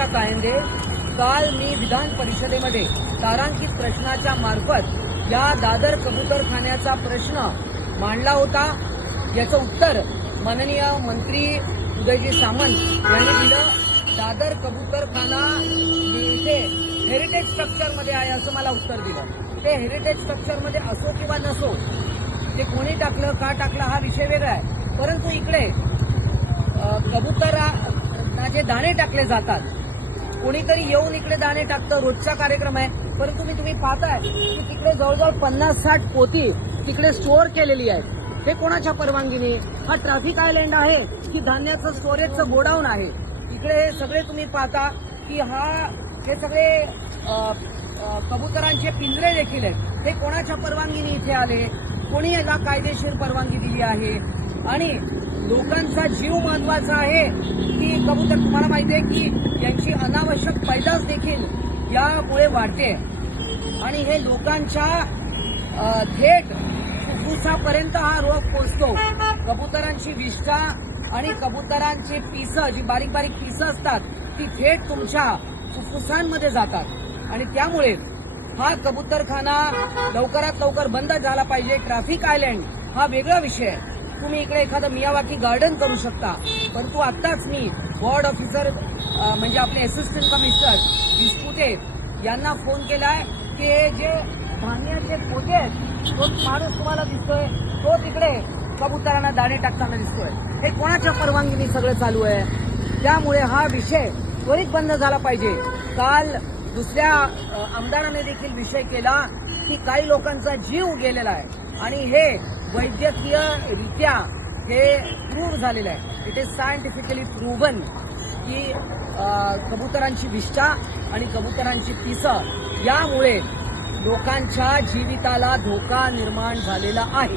सुरक्षा कायंदे काल मी विधान परिषदेमध्ये तारांकित प्रश्नाच्या मार्फत या दादर कबुतरखान्याचा प्रश्न मांडला होता. याचं उत्तर माननीय मंत्री उदयजी सामंत यांनी दिलं. दादर कबूतरखाना इथे हेरिटेज स्ट्रक्चरमध्ये आहे असं मला उत्तर दिलं. ते हेरिटेज स्ट्रक्चरमध्ये असो किंवा नसो ते कोणी टाकलं का टाकलं हा विषय वेगळा आहे. परंतु इकडे अ, कबुतराचे दाणे टाकले जातात कोणीतरी येऊन इकडे दाणे टाकतं रोजचा कार्यक्रम आहे. परंतु मी तुम्ही पाहताय की तिकडे जवळजवळ पन्नास साठ पोती तिकडे स्टोअर केलेली आहे हे कोणाच्या परवानगीने? हा ट्रॅफिक आयलँड आहे की धान्याचं स्टोरेजचं गोडाऊन आहे? इकडे हे सगळे तुम्ही पाहता की हा हे सगळे कबुतरांचे पिंजरे देखील आहेत. हे कोणाच्या परवानगीने इथे आले? कोणी याला कायदेशीर परवानगी दिली आहे? आणि लोकांचा जीव महत्त्वाचा आहे. की कबूतर तुम्हाला माहिती आहे की यांची अनावश्यक पैदास देखील यामुळे वाढते. आणि हे लोकांच्या थेट फुफ्फुसापर्यंत हा रोग पोचतो. कबुतरांची विष्ठा आणि कबुतरांची पिसं जी बारीक बारीक पिसं असतात ती थेट तुमच्या फुफ्फुसांमध्ये जातात. आणि त्यामुळे हा कबूतरखाना लवकरात लवकर बंद झाला पाहिजे. ट्रॅफिक आयलँड हा वेगळा विषय आहे. तुम्ही इकडे एखादं मियावाकी गार्डन करू शकता. परंतु आत्ताच मी वॉर्ड ऑफिसर म्हणजे आपले असिस्टंट कमिशनर विस्पुते यांना फोन केलाय की हे जे धान्याचे पोते आहेत तो माणूस तुम्हाला दिसतोय तो तिकडे कबुतरांना दाणे टाकताना दिसतोय. हे कोणाच्या परवानगीने सगळं चालू आहे? त्यामुळे हा विषय त्वरित बंद झाला पाहिजे. काल दुसऱ्या आमदाराने देखील विषय केला की काही लोकांचा जीव गेलेला आहे. आणि हे वैद्यकीय रित्या हे प्रूव्ह झालेलं आहे. इट इज सायंटिफिकली प्रूव्हन की कबुतरांची विष्ठा आणि कबुतरांची पिसं यामुळे लोकांच्या जीविताला धोका निर्माण झालेला आहे.